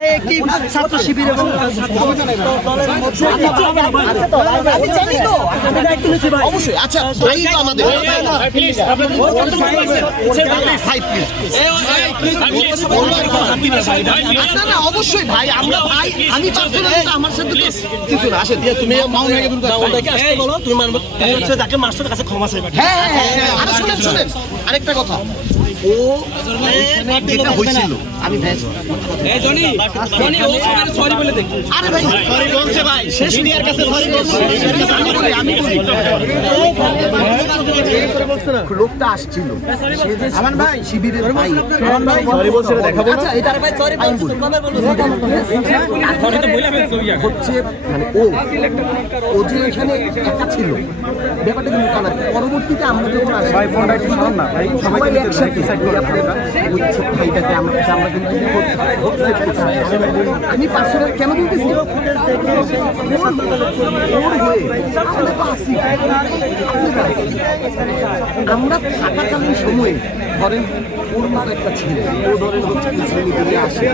একটি ছাত্র শিবির এবং আমি অবশ্যই আচ্ছা ভাই তো আমাদের। না না অবশ্যই ভাই আমরা ভাই আমি পার্সোনালি আমার সাথে কিছু না আসেন তুমি মাউন্ট গেলে যাকে মাস্টার কাছে ক্ষমা চাইবা হ্যাঁ হ্যাঁ আরে শুনেন শুনেন। আরেকটা কথা। ও যেটা হয়েছিল। আমি ভ্যাস আরে ভাই সরি বলছে ভাই। শেষ মিডিয়ার কাছে সরি বলছে। আমি বলি আমি বলি। লোকটা আসছিল। আমার ভাই শিবিরের ভাই। সরি বলছে দেখাবো আচ্ছা এটা ভাই সরি হচ্ছে মানে ও ও যে এখানে একা ছিল ব্যাপারটা কিন্তু তা না পরবর্তীতে আমরা যখন আসি ভাই ফোনটা একটু না ভাই সবাই একসাথে ওই ছোট ভাইটাকে আমরা আমরা কিন্তু আমি পার্সোনাল কেন বলতেছি ওর হয়ে আমরা তো। আমরা থাকাকালীন সময়ে ধরেন ওর মতো একটা ছেলে ও ধরেন হচ্ছে আসে।